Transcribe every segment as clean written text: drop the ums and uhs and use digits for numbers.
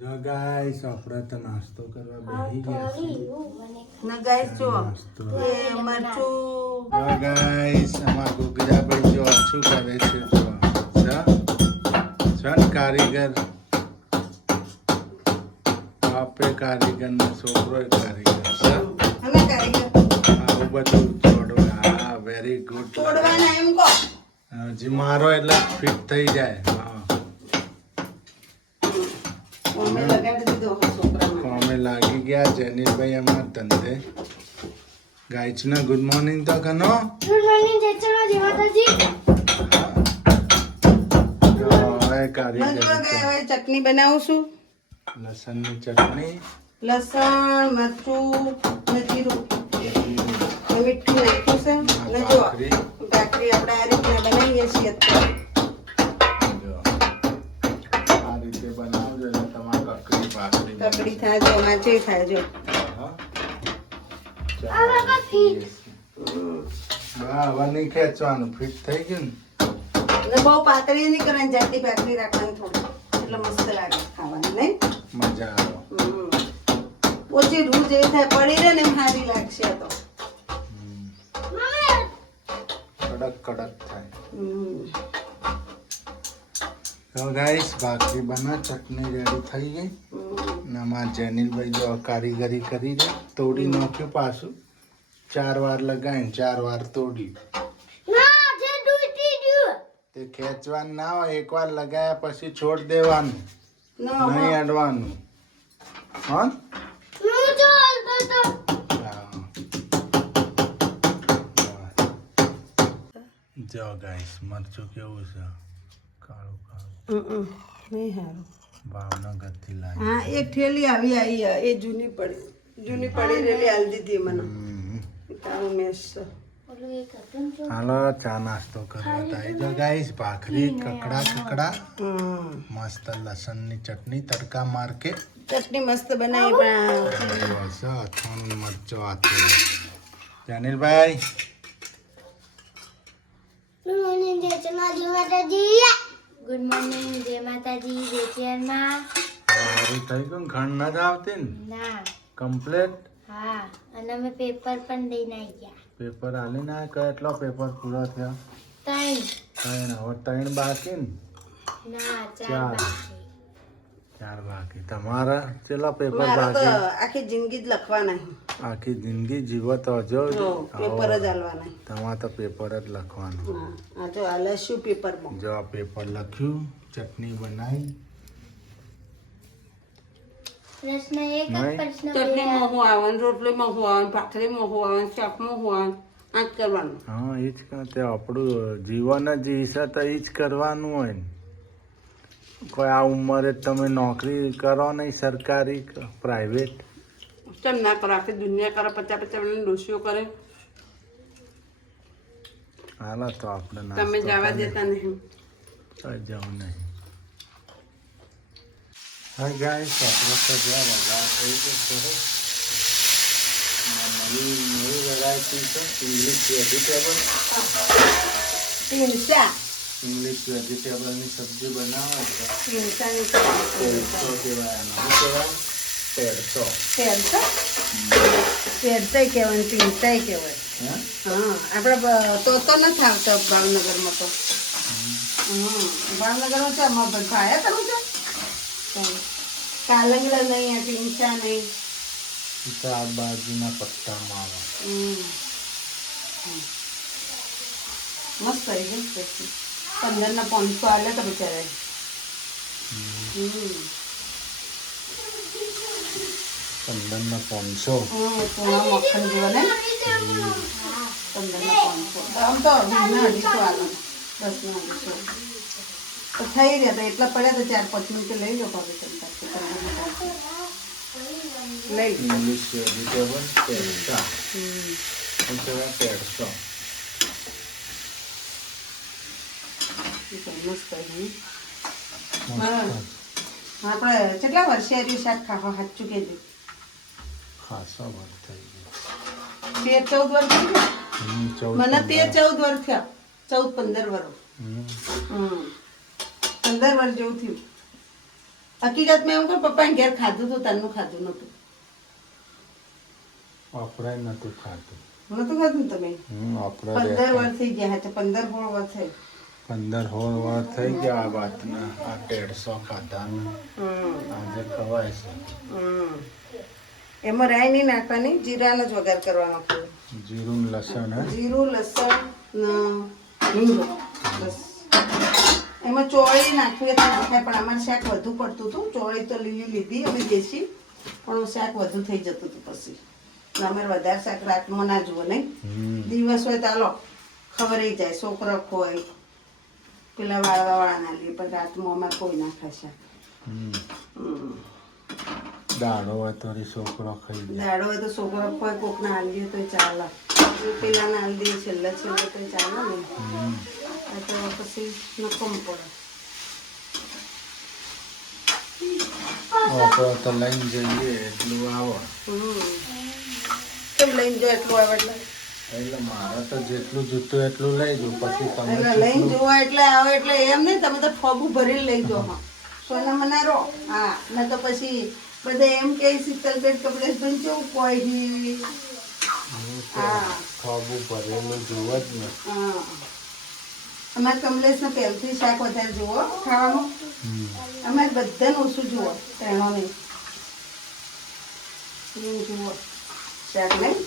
જો ગાઈસ આપણે તો નાસ્તો કરવા બેસી ગયા છીએ. ના ગાઈસ જો નાસ્તો. એ મરચું જો ગાઈસ અમાર ગુગરાભાઈ જો શું કરે છે જો સન કારીગર બાપે કારીગર ને છોકરો કારીગર અમે કારીગર આવું બધું છોડવા હા વેરી ગુડ તોડવાના એમ કો જી મારો એટલે ફિટ થઈ જાય હા અમે લગાડી દીધો છોકરામાં કોમે લાગી ગયા જેનીલભાઈ અમાર ધંધે ગાઈચના ગુડ મોર્નિંગ તો કનો ગુડ મોર્નિંગ જય ચલો જય માતાજી કારીગર હવે ચટણી બનાવું છું લસણની ચટણી લસણ મરચું ને જીરું ને મીઠું નાખ્યું છે ને જો ભાખરી આપણે આ રીતના બનાવીએ છીએ અત્યારે જો આ રીતે બનાવજો એટલે તમારે કકડી ભાખરી કકડી થાય જો માચી થાય જો હા આ બાબા ફીટ હા હવે નહીં ખેંચવાનું ફિટ થઈ ગયું ને બહુ પાતળી નહીં કરવાની જાડી ભાખરી રાખવાની થોડી એટલે મસ્ત લાગે ખાવાની નહીં ને મજા આવે ઓછી રૂ જેવી થાય પડી રહે ને એમ સારી લાગશે આ તો કડક કડક થાય તો ગાઈસ ભાખરી બના ચટણી રેડી થઈ ગઈ ને અમારા જેનીલભાઈ જો કારીગરી કરી દે તોડી નાખ્યું પાછું 4 વાર લગાવીને 4 વાર તોડ્યું ના જે તૂટી ગયું તે ખેંચવાનું ના હોય એકવાર લગાવ્યા પછી છોડ દેવાનું નહીં અડવાનું હા હું ચાલ તો જો ગાઈસ મરચું કેવું છે કાળું કાળું નહીં સારું ભાવનગરથી લાવી હા એક થેલી આવી એ જૂની પડી રહેલી હાલ દીધી મને તારું મેસ છે. ઓલું એક હતું ને હાલો ચા નાસ્તો કરવા થાય જો ગાઈસ ભાખરી કકડા મસ્ત લસણની ચટણી તડકા માર કે ચટણી મસ્ત બનાવી પણ અથાણું મરચો હાથે જાનીલભાઈ ગુડ મોર્નિંગ જય ચલો જય માતાજી ગુડ મોર્નિંગ જય માતાજી જય ચેરમાં સારું થઈ ગયું ખંડ ન જ આવતી ને ના કમ્પ્લેટ હા અને અમે પેપર પણ લઈને આવી ગયા પેપર હાલીને આ કેટલો પેપર પૂરો થયો 3 ત્રણ હવે 3 બાકી ને ના 4 ચાર. બાકી 4 બાકી તમારા કેટલા પેપર મારે તો બાકી આખી જિંદગી જ લખવાના આખી જિંદગી જીવત હજો પેપર જ હાલવાના તમારે તો પેપર જ લખવાનું આ જો હાલે શું પેપરમાં જો આ પેપર લખ્યું ચટણી બનાવી પ્રશ્ન એક જ નહીં. પ્રશ્ન ચટણીમાં હું આવે રોટલીમાં હું આવે ભાખરીમાં હું આવે શાકમાં હું આવે આ જ કરવાનું હા એ જ તે આપણું જીવન જ ઈચ્છા તો એ જ કરવાનું હોય ને કોઈ આ ઉંમરે તમે નોકરી કરો નહીં સરકારી પ્રાઇવેટ કેમ ના કરો આખી દુનિયા કરે 50 મિનિટ ડોસીઓ કરે હાલો તો આપણે તમે જવા દેતા નહીં જવું નહીં હા ગાઈસ આપણે તો જ્યાં વગા થઈ ગયો સરસ નવી વેરાયટી છે ઇંગ્લિશ વેજીટેબલ તીનસા ઇંગ્લિશ વેજીટેબલની સબ્જી બનાવે છે તીનસાની તેરસો કહેવાય આનો શું કહેવાય તેરસો તેરસા કહેવાય તીનસાય કહેવાય હે હા આપણે તો નથી આવતો ભાવનગરમાં તો ભાવનગરમાં છે અમારા ભાઈ કરું છે કાલંગડા નહીં આ ટીંચા નહીં શાકભાજીના પત્તામાં આવે મસ્ત થઈ ગયું પછી 15 ના 500 આલે તો બિચારા પંદરના 500 પૂણા મક્ખન જેવા ને 15 ના 500 આમ તો 20 ના 250 આલે 10 ના 250 તો થઈ રહ્યા તો એટલા પડ્યા તો 4-5 મિનિટ લઈ લો ભાભી લઈ ઇંગ્લિશ વેજીટેબલ તેરસા કહેવાય તેરસો મસ્ત આપણે કેટલા વર્ષે આવ્યું શાક ખાવા સાચું કહેજો ખાસા વાર થઈ 13-14 વર્ષ થઈ ગયા ગયું મને 13-14 વર્ષ થયા 14-15 વર્ષ 15 વર્ષ જેવું થયું હકીકતમાં એવું કહું પપ્પાને ઘેર ખાધું હતું તારનું ખાધું નતું આપણે નતું ખાતું. નતું ખાધું ને તમે આપણે 15 વર્ષ થઈ ગયા હતા 15-16 વર્ષ થઈ 15-16 વાર થઈ ગયા આ વાતના. આ 150 ખાધાનું આજે ખવાય છે. એમાં રાઈ નહીં નાખવાની જીરાનો જ વઘાર કરવાનો ખાલી. જીરું ને લસણ હે જીરું લસણ ને હિંગ બસ એમાં ચોળી નાખવી તો નાખાય પણ અમારે શાક વધુ પડતું હતું ચોળી તો લીલી લીધી અમે દેશી પણ શાક વધુ થઈ જતું હતું પછી અમારે વધારે શાક રાતમાં ના જુઓ નહીં દિવસ હોય તો હાલો ખબર જાય છોકરો હોય પેલા વાળવા ના લે પણ રાતમાં અમારે કોઈ ના ખાય શાક દાળો હોય તો છોકરો ખાઈ જાય. દાડો હોય તો છોકરો કોઈ કોક ના હાલી તો ચાલે પેલા ના હાલી છેલ્લે તો ચાલે ને આ તો પછી નકમ પડે આપણે તો લઈને જઈએ એટલું આવે. કેમ લઈને જો એટલું આવે એટલે મારે તો જેટલું જોતું એટલું લઈ જવું પછી તમે એટલે લઈને જોવા એટલે આવે એટલે એમ નહીં તમે તો ઠોબું ભરીને લઈ જાઓ હા સોના મનારો હા ને તો પછી બધા એમ કે શીતલબેન કપડેશબેન કેવું કોઈ હા ખાવું ભરેલું જોવા જ ને. હા અમારે કમલેશને પહેલથી શાક વધારે જુઓ ખાવાનું અમારે બધાને ઓછું જુઓ તેનો નહીં જુઓ શાક નહીં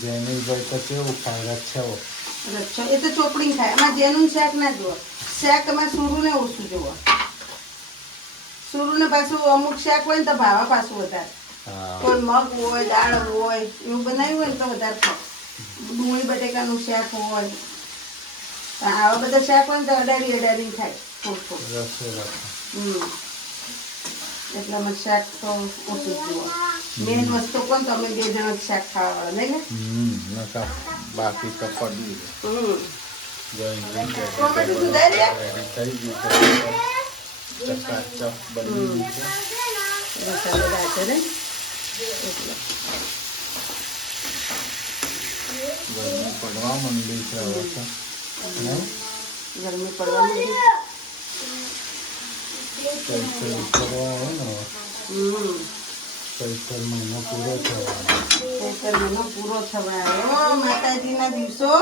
જેનીભાઈ તો કેવું ખાય રચ્છાઓ. રચ્છો એ તો ચોપડી ખાય અમારે જેનું શાક ના જુઓ શાક અમારે સુરુને ઓછું જુઓ સુરુને પાછું અમુક શાક હોય ને તો ભાવા પાછું વધારે કોઈ મગ હોય દાળ હોય એવું બનાવ્યું હોય ને તો વધારે ખાવ ડુંગળી બટેકાનું શાક હોય આવા બધા શાક હોય ને તો અડાડી અડાડી થાય થોડું એટલે અમે શાક તો ઓછું જુઓ મેન વસ્તુ કોણ તમે બે જણા શાક ખાવાવાળા નહીં ને બાકી તો પડી ટોમેટું સુધારી થઈ ગયું ચકાચક બની ગયું છે. મસાલો રાખે ને એટલે ગરમી પડવા માંડી છે હવે તો નહીં? ગરમી પડવા માંડી ચૈત્ર ઉતરવા આવે ને હવે. ચૈત્ર મહિનો પૂરો થવાનો. ચૈત્ર મહિનો પૂરો થવા આવ્યો માતાજીના દિવસો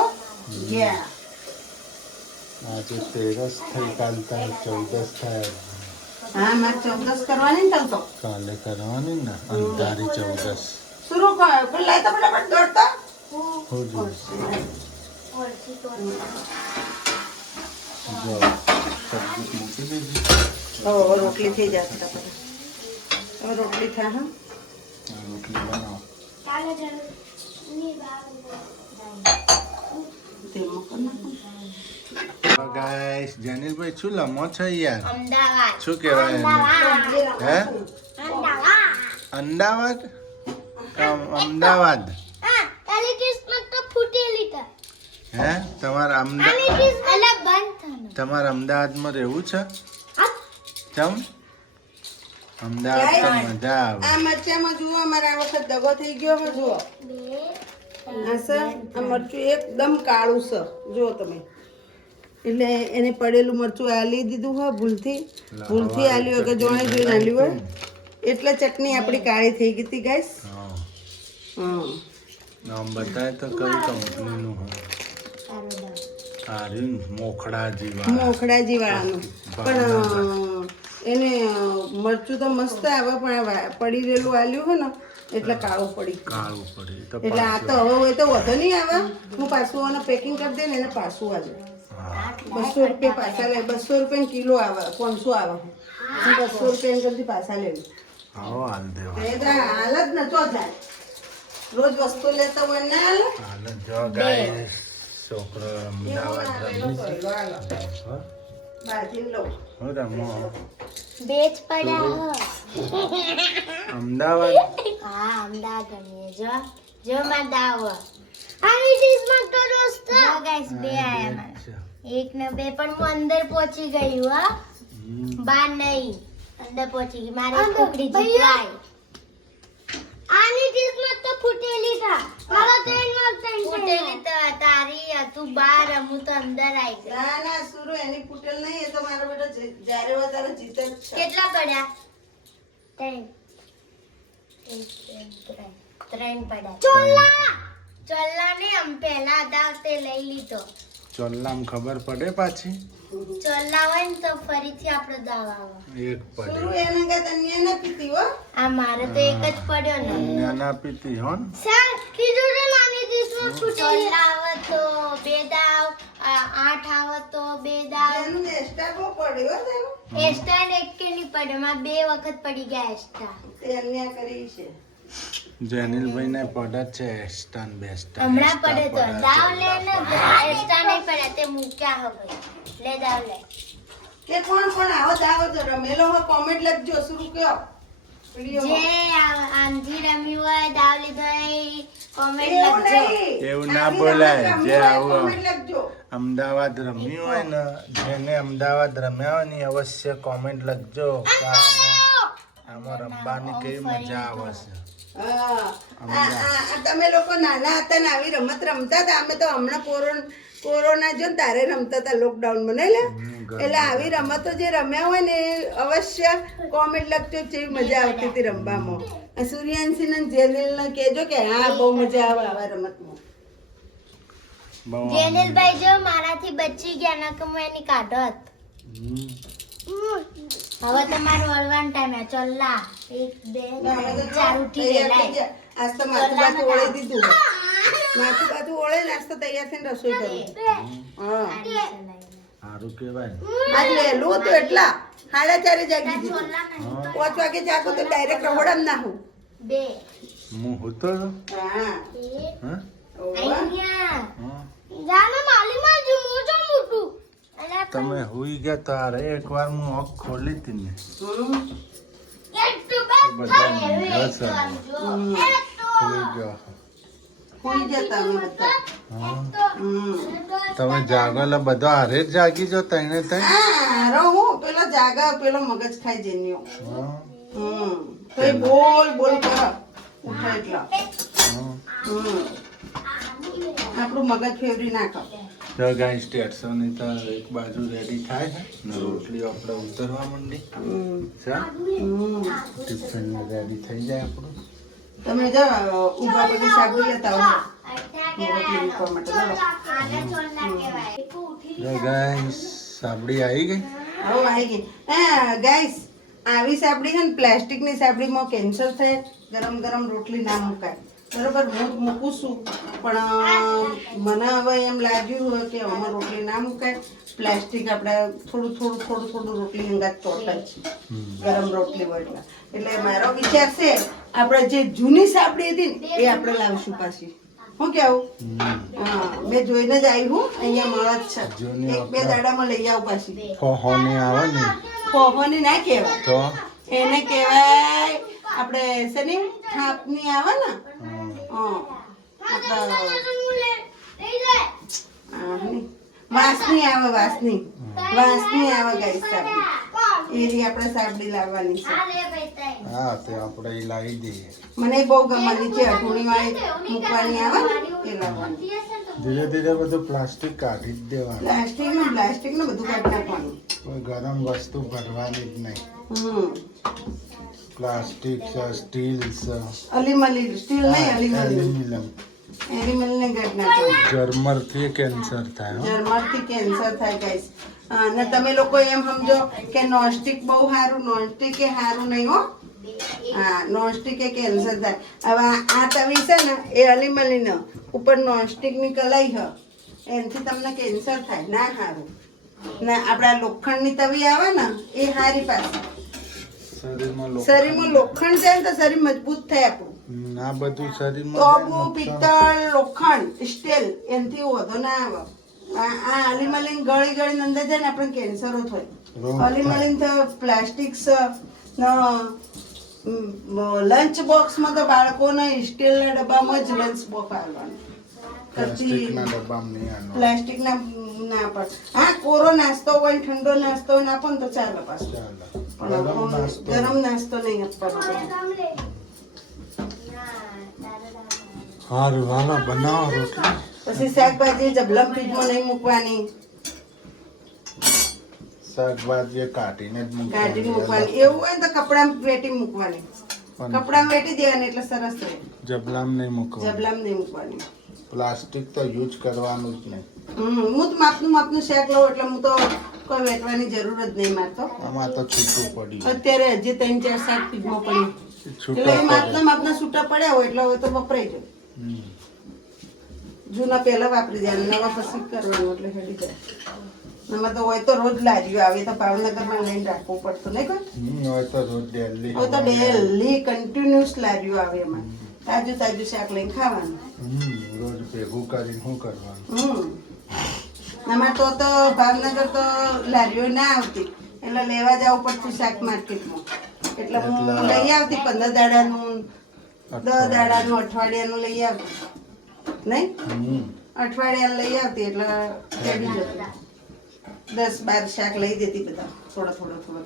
ગયા આજે 13 થઈ કાલ તાર 14 થાય. હા મારે 14 કરવાની ને તો કાલે કરવાની ને અંધારી 14. શરૂ કર પણ લાઈતા ફટાફટ દોડતા હું જો સબ્જી મૂકી દેજી. હવે રોટલી થઈ જશે ફટાફટ હવે રોટલી થાય હા રોટલી બનાવો. તેમાં કરી નાખો ગાઈસ જેનિલભાઈ શું લમો છો યાર? અમદાવાદ શું કહેવાય એને? હે અમદાવાદ અમદાવાદ તારી કિસ્મત તો ફૂટેલી છે હે તમારે આની કિસ્મત અલગ બંધ થનો તમારે અમદાવાદમાં રહેવું છે? ચમ અમદાવાદ તો મજા આવે. આ મરચામાં જુઓ અમારે આ વખત દગો થઈ ગયો હવે જુઓ આ સર આ મરચું એકદમ કાળું છે જુઓ તમે એટલે એને પડેલું મરચું આલી દીધું હોય ભૂલથી આલ્યું હોય કે જોણે જોઈને આલ્યું હોય એટલે ચટણી આપણી કાળી થઈ ગઈ હતી ગાઈસ નામ બતાય તો કઈ કંપનીનું હોય? આર્યન મોખડાજી વાળાનું પણ એને મરચું તો મસ્ત આવે પણ આ પડી રહેલું આલ્યું હોય ને એટલે કાળું પડી ગયું. એટલે આ તો હવે હોય તો વધુ નહીં આવે હું પાછું એને પેકિંગ કરી દે ને એને પાછું આવે 200 રૂપિયા પાછા લે 200 રૂપિયા કિલો આવે 500 આવે હું 200 રૂપિયા કરતી પાછા લેવું હાલ જ ને ચો જાય રોજ વસ્તુ લેતા હોય ના હાલે છોકરો અમદાવાદ બાજી લો બેચ પડ્યા અમદાવાદ હા અમદાવાદ ગમીએ જો માં દાવ આની કિસ્મત તો દોસ્ત જો ગાઈસ બે આયા મારા એક ને બે પણ હું અંદર પહોંચી ગઈ હા બાર નહીં અંદર પહોંચી ગઈ મારે કુકડી જીતવાય આની કિસ્મત તો ફૂટેલી થા મારો ટ્રેન માં ફૂટેલી તો તારી તું બહાર હું તો અંદર આવી ગઈ ના ના સુરુ એની ફૂટેલ નહીં, એ તો મારો બેટો જ્યારે વધારે જીત જ છે. કેટલા પડ્યા? ત્રણ પડ્યા. ચોલ્લા ને આમ પહેલા દાવ તે લઈ લીધો. ચોલ્લામ ખબર પડે પાછી ચોલ્લા હોય ને તો ફરીથી આપણો દાવ આવે. એક પડે સુરુ એને કાંઈ તને ના પીતી હો. આ મારે તો એક જ પડ્યો ને. નાના પીતી હો ને. સર કીધું તો નાની દીસમાં ફૂટેલી. ચોલ્લા આવે તો બે દાવ, 8 આવે તો બે દાવ. એનું તો extra બહુ પડ્યું હો તેનું. એક્સ્ટ્રા ને એક કે નહીં પડ્યો, માં 2 વખત પડી ગયા એક્સ્ટ્રા. તે અન્યાય કરી છે. જેનિલભાઈ ને પડે છે એસ્ટાન બેસ્ટાન હમણાં પડે તો દાવ લે ને એક્સ્ટ્રા નહીં પડ્યા તે મૂક્યા હવે. લે દાવ લે. કે કોણ કોણ આવો દાવો તો રમેલો હોય કોમેન્ટ લખજો. સુરુ કયો જે વિડીયોમાં. આંધી રમી હોય દાવ લીધો હોય કોમેન્ટ એવું લખજો. નહીં. એવું ના આવી બોલાય. રમત જે રમવું હોય આવું comment લખજો. અમદાવાદ રમ્યું હોય ને, જેને અમદાવાદ રમ્યા હોય ને અવશ્ય કોમેન્ટ લખજો કે આમાં રમવાની કેવી મજા આવે છે. હા. આ તમે લોકો નાના હતા ને આવી રમત રમતા હતા. અમે તો હમણાં કોરોના જો ને તારે રમતા હતા લોકડાઉન માં નહીં લે. એટલે આવી રમતો જે રમ્યા હોય ને એ અવશ્ય કોમેન્ટ લખજો કેવી મજા આવતી હતી રમવામાં. સૂર્યાંશી ને જેનિલ ને કહેજો કે હા બહુ મજા આવે આવા રમતમાં. બહુ જેનિલભાઈ જો મારાથી બચી ગયા ના કે હું એની કાઢત. હમ. હવે તમારું વળવાનું ટાઈમ ચોલ્લા 1 2 4 ઉઠી ગયેલા. આજ તો માથું બાથું ઓળી દીધું. માથું બાથું ઓળે ને આજ તો તૈયાર થઈને રસોઈ કરું. હા સારું કહેવાય. આજ વહેલું હતું એટલા 4:30 જાગી દીધું. હા. 5 વાગે જાગું તો ડાયરેક્ટ રહોડામાં નાહું. 2 હું હોતો હતો. હા. હા? અહીંયા હા. જાના માલીમાં જ મોટું મોટું. અલા તમે હુઈ ગયા તારે એકવાર હું આંખ ખોલી હતી ને હમ. એક તો બધા ઊંઘ્યા છે. હમ. હુઈ ગયો. હોઈ જતા અમે બધા. હા. હમ. તમે જાગેલા બધા હારે જ જાગી જો તઈને તઈ. હા, રહું પેલો જાગા પેલો મગજ ખાઈ જેન્યો. હા. તો એ બોલ બોલ કરો ઉઠે એટલા. હા. હમ. આપણું મગજ ફેવરી નાખો. તો ગાઈ સ્ટેશને તો એક બાજુ રેડી થાય છે ને રોટલી આપણે ઉતરવા માંડી ચા ટિફિન રેડી થઈ જાય આપણું. તમે જો ઊભા બધી સાબુ લેતા આવો રોટલી મૂકવા માટે. ચાલો. તો ગાઈસ સાબડી આવી ગઈ. હવે આવી ગઈ. હા ગાઈસ, આવી સાબડી છે ને પ્લાસ્ટિકની સાબડીમાં કેન્સર થાય. ગરમ ગરમ રોટલી ના મુકાય. બરોબર, હું મૂકું છું પણ મને હવે એમ લાગ્યું હોય કે આમાં રોટલી ના મુકાય. પ્લાસ્ટિક આપણે થોડું રોટલી અંગાત ચોટે છે ગરમ રોટલી હોય એટલે મારો વિચાર છે આપણે જે જૂની સાબડી હતી ને એ આપણે લાવશું પાછી. શું કેવું? હા, મેં જોઈને જ આવી હું. અહીંયા મળે જ છે. જૂની 1-2 દાડામાં લઈ આવું પાછી. ફોહોની આવે ને ફોફોની ના કહેવાય, તો એને કહેવાય આપણે શેની થાપની આવે ને. હા, વાસની આવે, વાસની આવે ગાઈસ સાબડી. એની આપણે સાબડી લાવવાની છે. હા તે આપણે ઈ લાવી દઈએ. મને બહુ ગમવાની છે. અઢોણી વાળી મૂકવાની આવે ને એ લાવવાની. ધીરે ધીરે બધું પ્લાસ્ટિક કાઢી જ દેવાનું. પ્લાસ્ટિક ને બધું કાઢી નાખવાનું. કોઈ ગરમ વસ્તુ ભરવાની જ નહીં. હમ. પ્લાસ્ટિક છે, સ્ટીલ છે, અલીમલી સ્ટીલ નહીં, અલીમલી એલ્યુમિનિયમ. એનિમલને કાઢી નાખવાનું. જર્મરથી કેન્સર થાય હો. જર્મરથી કેન્સર થાય ગાઈસ. અને તમે લોકો એમ સમજો કે નોનસ્ટિક બહુ સારું, નોનસ્ટિક એ સારું નહીં હો. હા, નોનસ્ટિક એ કેન્સર થાય. હવે આ તવી છે ને એ અલીમલીનો ઉપર નોનસ્ટિકની કલાઈ હ એનાથી તમને કેન્સર થાય. ના સારું. ને આપણા લોખંડની તવી આવે ને એ સારી પાછી. શરીરમાં લોખંડ છે ને તો શરીર મજબૂત થાય આપણું. આ બધું શરીરમાં તોબુ, પિત્તળ, લોખંડ, સ્ટીલ એનાથી વધુ ના આવે. આ અલીમલીન ગળી ગળી અંદર જાય ને આપણે કેન્સરો થાય. અલીમલીન તો પ્લાસ્ટિક લંચ બોક્સમાં તો બાળકોને સ્ટીલના ડબ્બામાં જ લંચ બોક્સ આવવાનું. પ્લાસ્ટિકના ડબ્બામાં નહીં આનો. પ્લાસ્ટિકના ના પણ હા, કોરો નાસ્તો હોય ઠંડો નાસ્તો હોય ને આપો ને તો ચાલે પાછું. ચાલો. ગરમ નાસ્તો ગરમ નાસ્તો નહીં આપવાનો. હારું હાલો બનાવો રોટલી. પછી શાકભાજી જબલમ ફ્રીજમાં નહીં મૂકવાની, શાકભાજી કાઢીને જ કાઢી મૂકવાની. મૂકવાની. એવું હોય ને તો કપડામાં વેટી મૂકવાની, કપડામાં વેટી દેવાની એટલે સરસ રહે. જબલામ નહીં મૂકવાનું. જબલામ નહીં મૂકવાની. પ્લાસ્ટિક તો યુઝ કરવાનું જ નહીં. હું તો માપનું શાક લઉં એટલે હું તો કોઈ વેટવાની જરૂર જ નહીં મારતો. આમાં તો છૂટું પડ્યું. અત્યારે હજી 3-4 શાક ફ્રીજમાં પડ્યું એટલે એ માપના છૂટા પડ્યા હોય એટલે હવે તો વપરાઈ જાય. જૂના પહેલા વાપરી દેવાનું, નવા પછી કરવાનું એટલે હેડી જાય. એમાં તો હોય તો રોજ લાજ્યું આવે તો ભાવનગરમાં લઈને રાખવું પડતું નહીં કોઈ. હવે તો રોજ ડેલી. હવે તો ડેલી કન્ટિન્યુઅસ લાજ્યું આવે એમાં. તાજું શાક લઈને ખાવાનું. રોજ ભેગું કરીને શું કરવાનું. અમારે તો ભાવનગર તો લારીઓ ના આવતી એટલે લેવા જવું પડતું શાક માર્કેટમાં. એટલે હું લઈ આવતી 15 દાડાનું, 10 દાડાનું, અઠવાડિયાનું લઈ આવતી નહીં. અઠવાડિયાનું લઈ આવતી એટલે ચડી જતું. 10-12 શાક લઈ દેતી બધા, થોડા થોડા કરી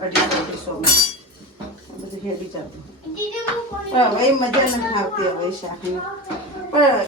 250-200 બધું હેડી જતું. હવે મજા નથી આવતી હવે શાકની. પણ